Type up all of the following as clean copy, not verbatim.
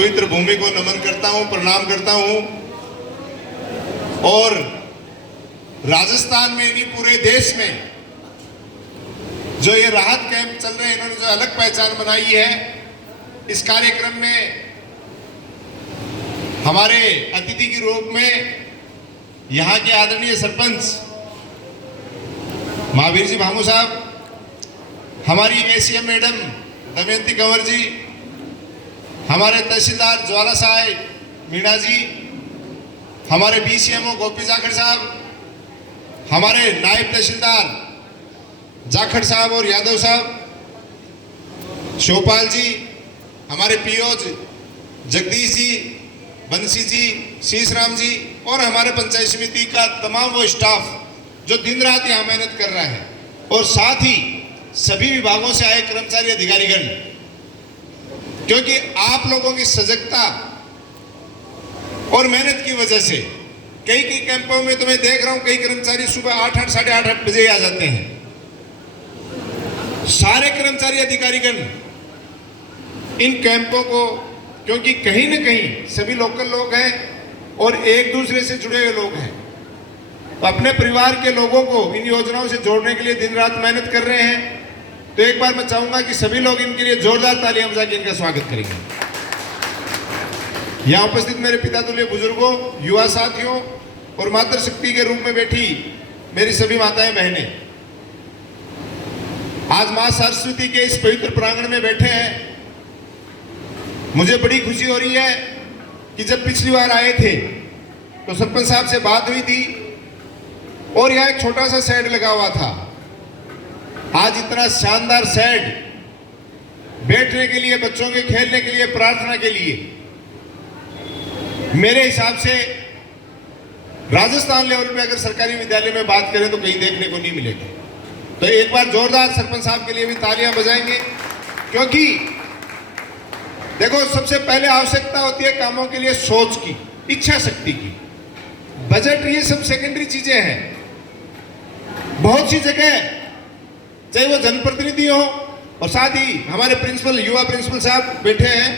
पवित्र भूमि को नमन करता हूं, प्रणाम करता हूं। और राजस्थान में नहीं, पूरे देश में जो ये राहत कैंप चल रहे हैं, इन्होंने जो अलग पहचान बनाई है, इस कार्यक्रम में हमारे अतिथि के रूप में यहाँ के आदरणीय सरपंच महावीर जी भामू साहब, हमारी एसीएम मैडम दमयंती कंवर जी, हमारे तहसीलदार ज्वाला साहब मीणा जी, हमारे बीसीएमओ गोपी जाखड़ साहब, हमारे नायब तहसीलदार जाखड़ साहब और यादव साहब, शिवपाल जी, हमारे पीओ जगदीश जी, बंसी जी, शीशराम जी और हमारे पंचायत समिति का तमाम वो स्टाफ जो दिन रात यहाँ मेहनत कर रहा है, और साथ ही सभी विभागों से आए कर्मचारी अधिकारीगण, क्योंकि आप लोगों की सजगता और मेहनत की वजह से कई कैंपों में तो मैं देख रहा हूं, कई कर्मचारी सुबह 8 साढ़े 8 बजे आ जाते हैं। सारे कर्मचारी अधिकारीगण इन कैंपों को, क्योंकि कहीं न कहीं सभी लोकल लोग हैं और एक दूसरे से जुड़े हुए लोग हैं, तो अपने परिवार के लोगों को इन योजनाओं से जोड़ने के लिए दिन रात मेहनत कर रहे हैं। तो एक बार मैं चाहूंगा कि सभी लोग इनके लिए जोरदार तालियां बजा के इनका स्वागत करेंगे। यहाँ उपस्थित मेरे पिता तुल्य बुजुर्गों, युवा साथियों और मातृशक्ति के रूप में बैठी मेरी सभी माताएं बहनें, आज मां सरस्वती के इस पवित्र प्रांगण में बैठे हैं। मुझे बड़ी खुशी हो रही है कि जब पिछली बार आए थे तो सरपंच साहब से बात हुई थी और यहाँ एक छोटा सा शेड लगा हुआ था। आज इतना शानदार शेड बैठने के लिए, बच्चों के खेलने के लिए, प्रार्थना के लिए, मेरे हिसाब से राजस्थान लेवल पे अगर सरकारी विद्यालय में बात करें तो कहीं देखने को नहीं मिलेगा। तो एक बार जोरदार सरपंच साहब के लिए भी तालियां बजाएंगे, क्योंकि देखो सबसे पहले आवश्यकता होती है कामों के लिए सोच की, इच्छा शक्ति की। बजट ये सब सेकेंडरी चीजें हैं। बहुत सी जगह चाहे वो जनप्रतिनिधि हो और साथ ही हमारे प्रिंसिपल, युवा प्रिंसिपल साहब बैठे हैं,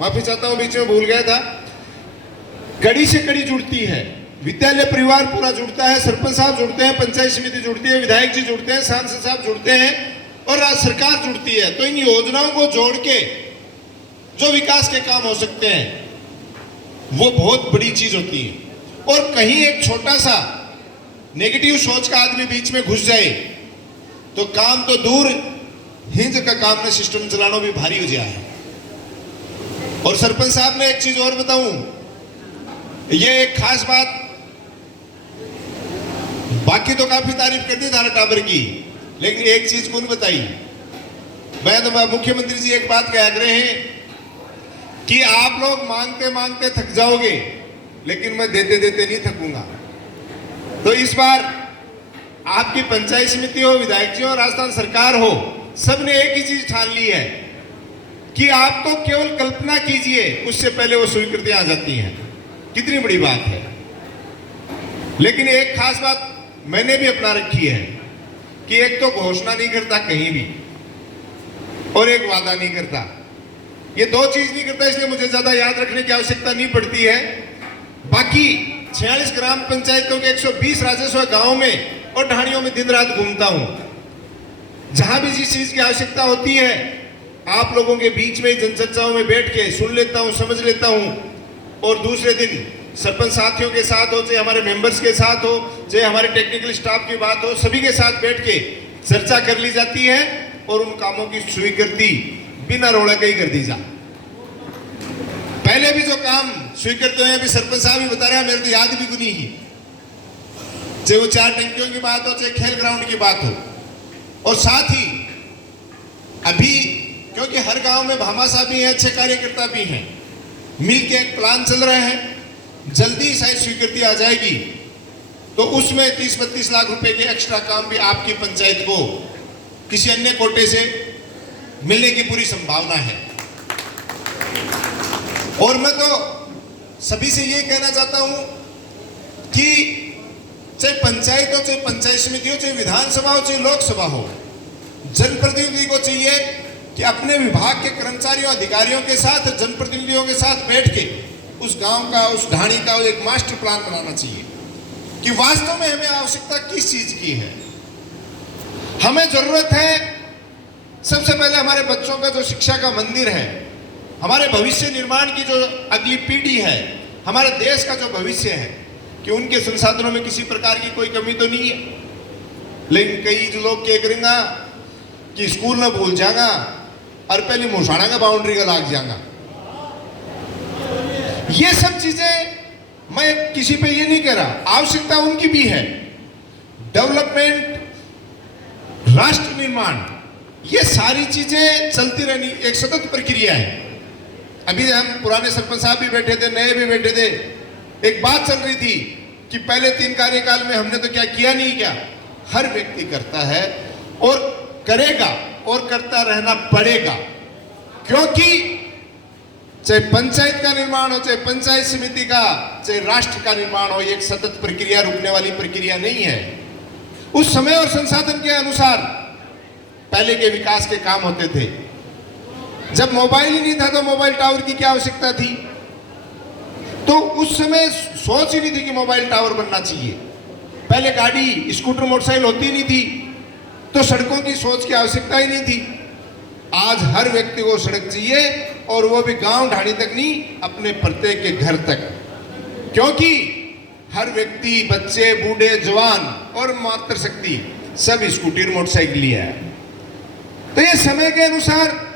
माफी चाहता हूं बीच में भूल गया था, कड़ी से कड़ी जुड़ती है, विद्यालय परिवार पूरा जुड़ता है, सरपंच साहब जुड़ते हैं, पंचायत समिति जुड़ती है, विधायक जी जुड़ते हैं, सांसद साहब जुड़ते हैं और सरकार जुड़ती है। तो इन योजनाओं को जोड़ के जो विकास के काम हो सकते हैं वो बहुत बड़ी चीज होती है। और कहीं एक छोटा सा नेगेटिव सोच का आदमी बीच में घुस जाए तो काम तो दूर, हिंज का काम में सिस्टम चलाना भी भारी हो जाए। और सरपंच साहब ने एक चीज और बताऊं, ये एक खास बात, बाकी तो काफी तारीफ कर दी थाना टाबर की, लेकिन एक चीज कौन बताई। मैं तो मुख्यमंत्री जी एक बात कह रहे हैं कि आप लोग मांगते मांगते थक जाओगे, लेकिन मैं देते देते नहीं थकूंगा। तो इस बार आपकी पंचायत समिति हो, विधायक जी हो, राजस्थान सरकार हो, सबने एक ही चीज ठान ली है कि आप तो केवल कल्पना कीजिए, उससे पहले वो स्वीकृतियां आ जाती हैं। कितनी बड़ी बात है। लेकिन एक खास बात मैंने भी अपना रखी है कि एक तो घोषणा नहीं करता कहीं भी और एक वादा नहीं करता। ये दो चीज नहीं करता, इसलिए मुझे ज्यादा याद रखने की आवश्यकता नहीं पड़ती है। बाकी 46 ग्राम पंचायतों के 120 राजस्व गांव में और ढाणियों में दिन रात घूमता हूं। जहां भी जिस चीज की आवश्यकता होती है आप लोगों के बीच में जनचर्चाओं में बैठ के सुन लेता हूं, समझ लेता हूं, और दूसरे दिन सरपंच साथियों के साथ हो, चाहे हमारे मेंबर्स के साथ हो, चाहे हमारे टेक्निकल स्टाफ की बात हो, सभी के साथ बैठ के चर्चा कर ली जाती है और उन कामों की स्वीकृति बिना रोड़ा के ही कर दी जा। पहले भी जो काम स्वीकृत हुए हैं, अभी सरपंच साहब ही बता रहे हैं, मेरे तो याद भी कुछ नहीं है, चाहे वो 4 टंकियों की बात हो, चाहे खेल ग्राउंड की बात हो। और साथ ही अभी क्योंकि हर गांव में भामाशाह भी है, अच्छे कार्यकर्ता भी हैं, मिल के एक प्लान चल रहा है, जल्दी शायद स्वीकृति आ जाएगी तो उसमें 30-32 लाख रुपए के एक्स्ट्रा काम भी आपकी पंचायत को किसी अन्य कोटे से मिलने की पूरी संभावना है। और मैं तो सभी से ये कहना चाहता हूं कि चाहे पंचायत हो, चाहे पंचायत समिति हो, चाहे विधानसभा हो, चाहे लोकसभा हो, जनप्रतिनिधि को चाहिए कि अपने विभाग के कर्मचारियों अधिकारियों के साथ जनप्रतिनिधियों के साथ बैठ के उस गांव का, उस ढाणी का एक मास्टर प्लान बनाना चाहिए कि वास्तव में हमें आवश्यकता किस चीज की है। हमें जरूरत है सबसे पहले हमारे बच्चों का जो शिक्षा का मंदिर है, हमारे भविष्य निर्माण की जो अगली पीढ़ी है, हमारे देश का जो भविष्य है, कि उनके संसाधनों में किसी प्रकार की कोई कमी तो नहीं है। लेकिन कई जो लोग क्या करेंगे कि स्कूल न भूल जाएगा और पहले मुसाना का बाउंड्री का लाग जाएगा। ये सब चीजें मैं किसी पे ये नहीं कह रहा, आवश्यकता उनकी भी है। डेवलपमेंट, राष्ट्र निर्माण, ये सारी चीजें चलती रहनी एक सतत प्रक्रिया है। अभी हम पुराने सरपंच साहब भी बैठे थे, नए भी बैठे थे, एक बात चल रही थी कि पहले 3 कार्यकाल में हमने तो क्या किया नहीं क्या। हर व्यक्ति करता है और करेगा और करता रहना पड़ेगा, क्योंकि चाहे पंचायत का निर्माण हो, चाहे पंचायत समिति का, चाहे राष्ट्र का निर्माण हो, एक सतत प्रक्रिया, रुकने वाली प्रक्रिया नहीं है। उस समय और संसाधन के अनुसार पहले के विकास के काम होते थे। जब मोबाइल ही नहीं था तो मोबाइल टावर की क्या आवश्यकता थी? तो उस समय सोच ही नहीं थी कि मोबाइल टावर बनना चाहिए। पहले गाड़ी, स्कूटर, मोटरसाइकिल होती नहीं थी, तो सड़कों की सोच की आवश्यकता ही नहीं थी। आज हर व्यक्ति को सड़क चाहिए, और वो भी गांव ढाणी तक नहीं, अपने प्रत्येक के घर तक, क्योंकि हर व्यक्ति, बच्चे, बूढ़े, जवान और मातृशक्ति सब स्कूटी और मोटरसाइकिल लिया है। तो ये समय के अनुसार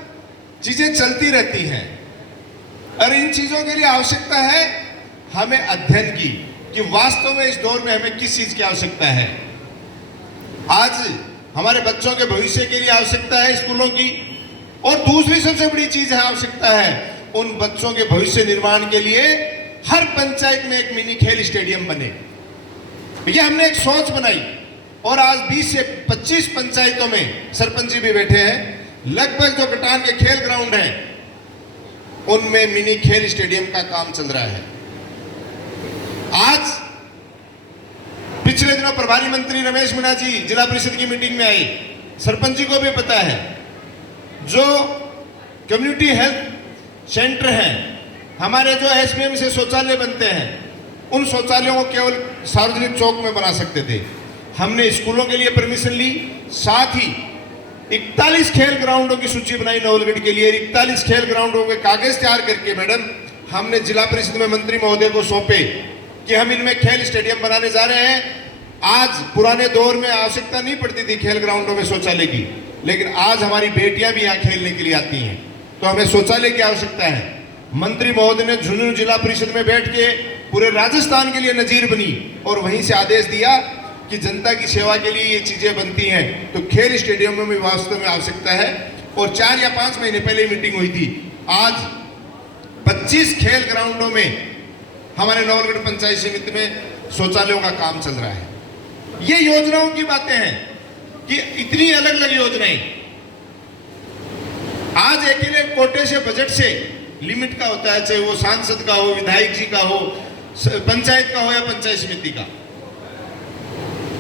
चीजें चलती रहती हैं, और इन चीजों के लिए आवश्यकता है हमें अध्ययन की कि वास्तव में इस दौर में हमें किस चीज की आवश्यकता है। आज हमारे बच्चों के भविष्य के लिए आवश्यकता है स्कूलों की, और दूसरी सबसे बड़ी चीज है, आवश्यकता है उन बच्चों के भविष्य निर्माण के लिए हर पंचायत में एक मिनी खेल स्टेडियम बने। ये हमने एक सोच बनाई, और आज 20 से 25 पंचायतों में सरपंच जी भी बैठे हैं, लगभग जो कटान के खेल ग्राउंड हैं उनमें मिनी खेल स्टेडियम का काम चल रहा है। आज पिछले दिनों प्रभारी मंत्री रमेश मीणा जी जिला परिषद की मीटिंग में आई। सरपंच जी को भी पता है, जो कम्युनिटी हेल्थ सेंटर हैं, हमारे जो एसबीएम से शौचालय बनते हैं, उन शौचालयों को केवल सार्वजनिक चौक में बना सकते थे। हमने स्कूलों के लिए परमिशन ली, साथ ही 41 खेल ग्राउंडों की सूची बनाई नवलगढ़ के लिए। 41 खेल ग्राउंडों के कागज तैयार करके मैडम हमने जिला परिषद में मंत्री महोदय को सौंपे कि हम इनमें खेल स्टेडियम बनाने जा रहे हैं। आज पुराने दौर में आवश्यकता नहीं पड़ती थी खेल ग्राउंडों में शौचालय की, लेकिन आज हमारी बेटियां भी यहाँ खेलने के लिए आती हैं, तो हमें शौचालय की आवश्यकता है। मंत्री महोदय ने झुंझुनू जिला परिषद में बैठ के पूरे राजस्थान के लिए नजीर बनी, और वहीं से आदेश दिया कि जनता की सेवा के लिए ये चीजें बनती हैं, तो खेल स्टेडियम में भी वास्तव में आवश्यकता है। और 4 या 5 महीने पहले मीटिंग हुई थी। आज 25 खेल ग्राउंडों में हमारे नवलगढ़ पंचायत समिति में शौचालयों का काम चल रहा है। ये योजनाओं की बातें हैं कि इतनी अलग अलग योजनाएं। आज अकेले कोटे से, बजट से लिमिट का होता है, चाहे वो सांसद का हो, विधायक जी का हो, पंचायत का हो या पंचायत समिति का।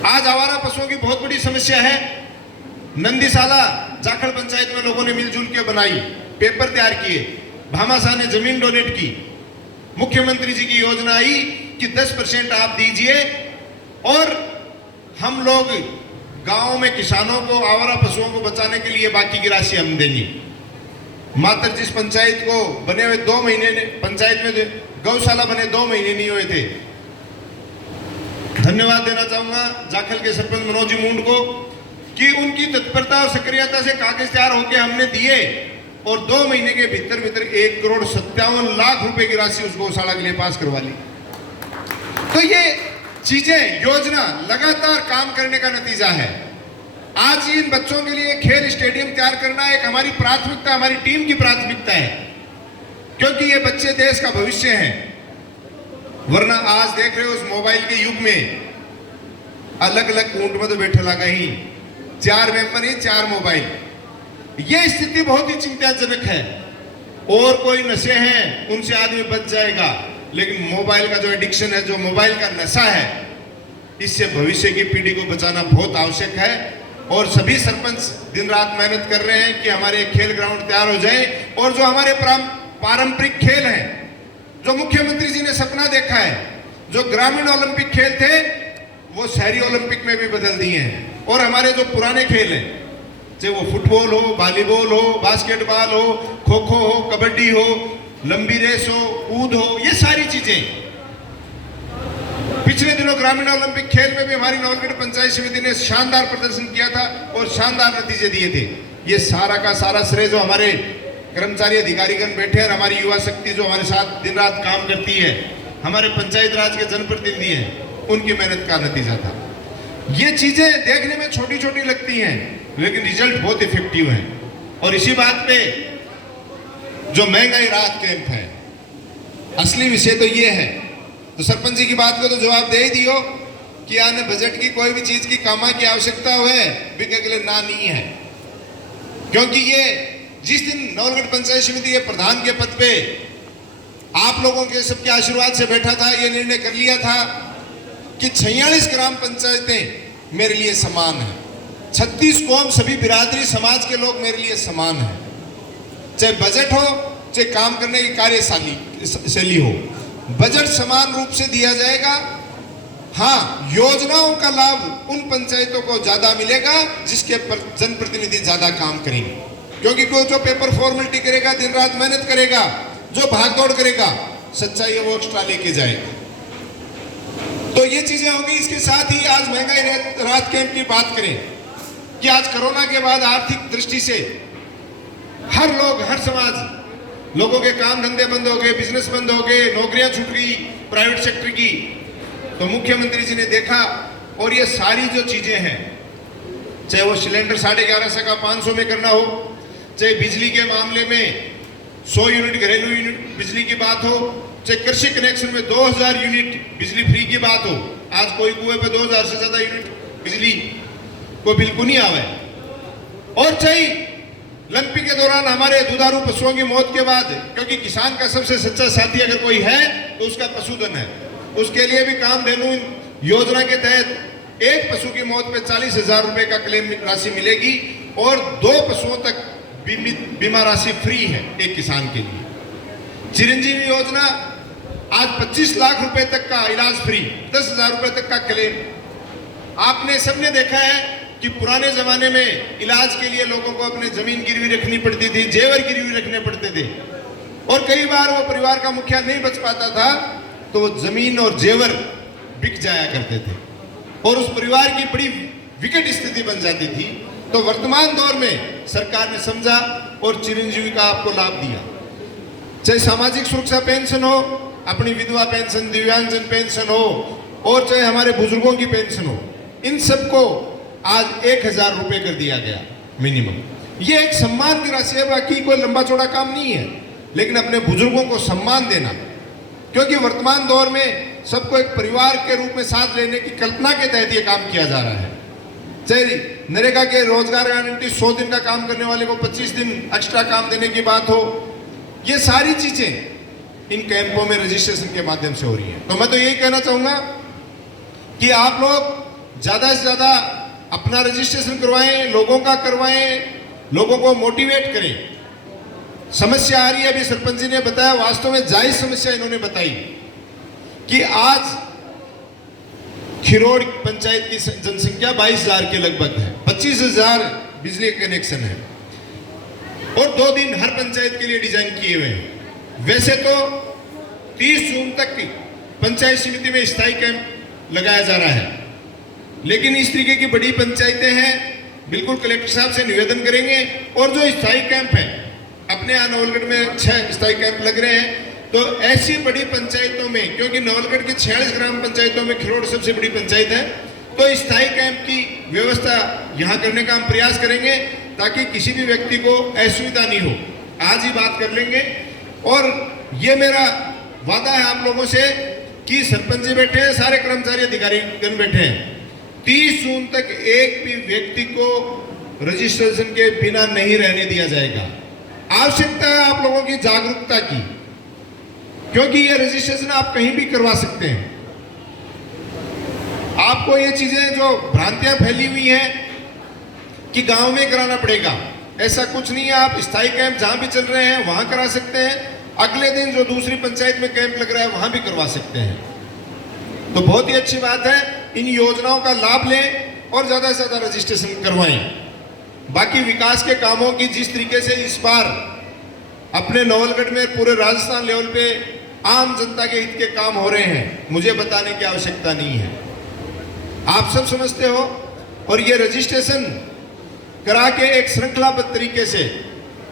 आज आवारा पशुओं की बहुत बड़ी समस्या है। नंदीसाला जाखड़ पंचायत में लोगों ने मिलजुल के बनाई, पेपर तैयार किए, भामाशाह ने जमीन डोनेट की, मुख्यमंत्री जी की योजना आई कि 10% आप दीजिए और हम लोग गांव में किसानों को, आवारा पशुओं को बचाने के लिए बाकी की राशि हम देंगे। मात्र जिस पंचायत को बने हुए 2 महीने, पंचायत में गौशाला बने 2 महीने नहीं हुए थे। धन्यवाद देना चाहूंगा जाखल के सरपंच मनोज जी मुंड को कि उनकी तत्परता और सक्रियता से कागज तैयार होकर हमने दिए, और 2 महीने के भीतर भीतर 1,57,00,000 रुपए की राशि उस गौशाला के लिए पास करवा ली। तो ये चीजें, योजना लगातार काम करने का नतीजा है। आज इन बच्चों के लिए खेल स्टेडियम तैयार करना एक हमारी प्राथमिकता, हमारी टीम की प्राथमिकता है, क्योंकि ये बच्चे देश का भविष्य हैं। वरना आज देख रहे हो उस मोबाइल के युग में अलग अलग कूट में तो बैठे लगा ही 4 मेंबर ही 4 मोबाइल। ये स्थिति बहुत ही चिंताजनक है। और कोई नशे हैं उनसे आदमी बच जाएगा, लेकिन मोबाइल का जो एडिक्शन है, जो मोबाइल का नशा है, इससे भविष्य की पीढ़ी को बचाना बहुत आवश्यक है। और सभी सरपंच दिन रात मेहनत कर रहे हैं कि हमारे खेल ग्राउंड तैयार हो जाए और जो हमारे पारंपरिक खेल हैं, जो मुख्यमंत्री जी ने सपना देखा है, जो ग्रामीण ओलंपिक खेल थे वो शहरी ओलंपिक में भी बदल दिए हैं। और हमारे जो पुराने खेल हैं, चाहे वो फुटबॉल हो, वॉलीबॉल हो, बास्केटबॉल हो, खो खो हो, कबड्डी हो, लंबी रेस हो, कूद हो, ये सारी चीजें पिछले दिनों ग्रामीण ओलंपिक खेल में भी हमारी नवलगढ़ पंचायत समिति ने शानदार प्रदर्शन किया था और शानदार नतीजे दिए थे। ये सारा का सारा श्रेय जो हमारे कर्मचारी अधिकारीगण बैठे हैं और हमारी युवा शक्ति जो हमारे साथ दिन रात काम करती है, हमारे पंचायत राज के जनप्रतिनिधि हैं, उनकी मेहनत का नतीजा था। ये चीजें देखने में छोटी छोटी लगती हैं लेकिन रिजल्ट बहुत इफेक्टिव है। और इसी बात पे जो महंगाई राहत कैंप है, असली विषय तो ये है। तो सरपंच जी की बात को तो जवाब दे ही दियो कि आने बजट की कोई भी चीज की कामा की आवश्यकता हो है बिके के लिए ना नहीं है, क्योंकि ये जिस दिन नवलगढ़ पंचायत समिति के प्रधान के पद पे आप लोगों के सबके आशीर्वाद से बैठा था, ये निर्णय कर लिया था कि 46 ग्राम पंचायतें मेरे लिए समान है, 36 कौम सभी बिरादरी समाज के लोग मेरे लिए समान है। चाहे बजट हो, चाहे काम करने की कार्यशैली हो, बजट समान रूप से दिया जाएगा। हाँ, योजनाओं का लाभ उन पंचायतों को ज्यादा मिलेगा जिसके जनप्रतिनिधि ज्यादा काम करेंगे, क्योंकि कोई जो पेपर फॉर्मेलिटी करेगा, दिन रात मेहनत करेगा, जो भागदौड़ करेगा, सच्चाई है वो एक्स्ट्रा लेके जाएगा। तो ये चीजें होंगी। इसके साथ ही आज महंगाई राहत कैंप की बात करें कि आज कोरोना के बाद आर्थिक दृष्टि से हर लोग, हर समाज, लोगों के काम धंधे बंद हो गए, बिजनेस बंद हो गए, नौकरियां छूट गई प्राइवेट सेक्टर की। तो मुख्यमंत्री जी ने देखा और ये सारी जो चीजें हैं, चाहे वो सिलेंडर 1150 का 500 में करना हो, चाहे बिजली के मामले में 100 यूनिट घरेलू यूनिट बिजली की बात हो, चाहे कृषि कनेक्शन में 2000 यूनिट बिजली फ्री की बात हो। आज कोई कुएं पे 2000 से ज्यादा यूनिट बिजली को बिल्कुल नहीं आवे। और चाहे लंपी के दौरान हमारे दुधारू पशुओं की मौत के बाद, क्योंकि किसान का सबसे सच्चा साथी अगर कोई है तो उसका पशुधन है, उसके लिए भी कामधेनु योजना के तहत एक पशु की मौत पे 40,000 रुपए का क्लेम राशि मिलेगी और 2 पशुओं तक बीमा राशि फ्री है एक किसान के लिए। चिरंजीवी योजना आज 25 लाख रुपए तक का इलाज फ्री, 10,000 रुपए तक का क्लेम। आपने सबने देखा है कि पुराने जमाने में इलाज के लिए लोगों को अपने जमीन गिरवी रखनी पड़ती थी, जेवर गिरवी रखने पड़ते थे, और कई बार वो परिवार का मुखिया नहीं बच पाता था तो वो जमीन और जेवर बिक जाया करते थे और उस परिवार की बड़ी विकट स्थिति बन जाती थी। तो वर्तमान दौर में सरकार ने समझा और चिरंजीवी का आपको लाभ दिया। चाहे सामाजिक सुरक्षा पेंशन हो, अपनी विधवा पेंशन, दिव्यांगजन पेंशन हो, और चाहे हमारे बुजुर्गों की पेंशन हो, इन सबको आज 1000 रुपए कर दिया गया मिनिमम। ये एक सम्मान की राशि है, बाकी कोई लंबा चौड़ा काम नहीं है, लेकिन अपने बुजुर्गों को सम्मान देना, क्योंकि वर्तमान दौर में सबको एक परिवार के रूप में साथ लेने की कल्पना के तहत ये काम किया जा रहा है। चाहे नरेगा के रोजगार गारंटी 100 दिन का काम करने वाले को 25 दिन एक्स्ट्रा काम देने की बात हो, ये सारी चीजें इन कैंपों में रजिस्ट्रेशन के माध्यम से हो रही है। तो मैं तो यही कहना चाहूंगा कि आप लोग ज्यादा से ज्यादा अपना रजिस्ट्रेशन करवाएं, लोगों का करवाएं, लोगों को मोटिवेट करें। समस्या आ रही है, अभी सरपंच जी ने बताया, वास्तव में जायज समस्या इन्होंने बताई कि आज खिरोड़ पंचायत की जनसंख्या 22,000 के लगभग है, 25,000 बिजली कनेक्शन है और 2 दिन हर पंचायत के लिए डिजाइन किए हुए हैं। वैसे तो 30 जून तक पंचायत समिति में स्थायी कैंप लगाया जा रहा है, लेकिन इस तरीके की बड़ी पंचायतें हैं, बिल्कुल कलेक्टर साहब से निवेदन करेंगे। और जो स्थायी कैंप है, अपने यहाँ नवलगढ़ में 6 स्थायी कैंप लग रहे हैं, तो ऐसी बड़ी पंचायतों में, क्योंकि नवलगढ़ की 46 ग्राम पंचायतों में खिरोड़ सबसे बड़ी पंचायत है, तो स्थायी कैंप की व्यवस्था यहाँ करने का हम प्रयास करेंगे ताकि किसी भी व्यक्ति को असुविधा नहीं हो। आज ही बात कर लेंगे और ये मेरा वादा है आप लोगों से कि सरपंच जी बैठे हैं, सारे कर्मचारी अधिकारीगण बैठे हैं, 30 जून तक एक भी व्यक्ति को रजिस्ट्रेशन के बिना नहीं रहने दिया जाएगा। आवश्यकता है आप लोगों की जागरूकता की, क्योंकि ये रजिस्ट्रेशन आप कहीं भी करवा सकते हैं। आपको ये चीजें जो भ्रांतियां फैली हुई हैं कि गांव में कराना पड़ेगा। ऐसा कुछ नहीं है, आप स्थायी कैंप जहां भी चल रहे हैं वहां करा सकते हैं, अगले दिन जो दूसरी पंचायत में कैंप लग रहा है वहां भी करवा सकते हैं। तो बहुत ही अच्छी बात है, इन योजनाओं का लाभ लें और ज्यादा से ज्यादा रजिस्ट्रेशन करवाएं। बाकी विकास के कामों की जिस तरीके से इस बार अपने नवलगढ़ में पूरे राजस्थान लेवल पे आम जनता के हित के काम हो रहे हैं, मुझे बताने की आवश्यकता नहीं है, आप सब समझते हो। और ये रजिस्ट्रेशन करा के एक श्रृंखलाबद्ध तरीके से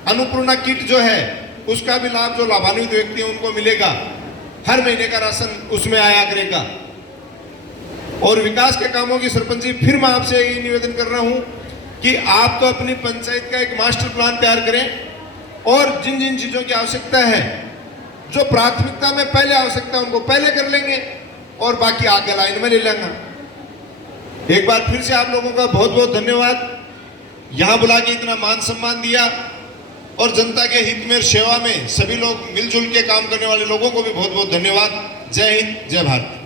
अन्नपूर्णा किट जो है उसका भी लाभ जो लाभान्वित व्यक्ति हैं उनको मिलेगा, हर महीने का राशन उसमें आया करेगा। और विकास के कामों की सरपंच जी, फिर मैं आपसे यही निवेदन कर रहा हूं कि आप तो अपनी पंचायत का एक मास्टर प्लान तैयार करें और जिन जिन चीजों की आवश्यकता है, जो प्राथमिकता में पहले आवश्यकता है उनको पहले कर लेंगे और बाकी आगे लाइन में ले लेंगे। एक बार फिर से आप लोगों का बहुत बहुत धन्यवाद, यहां बुला के इतना मान सम्मान दिया और जनता के हित में सेवा में सभी लोग मिलजुल के काम करने वाले लोगों को भी बहुत बहुत धन्यवाद। जय हिंद, जय भारत।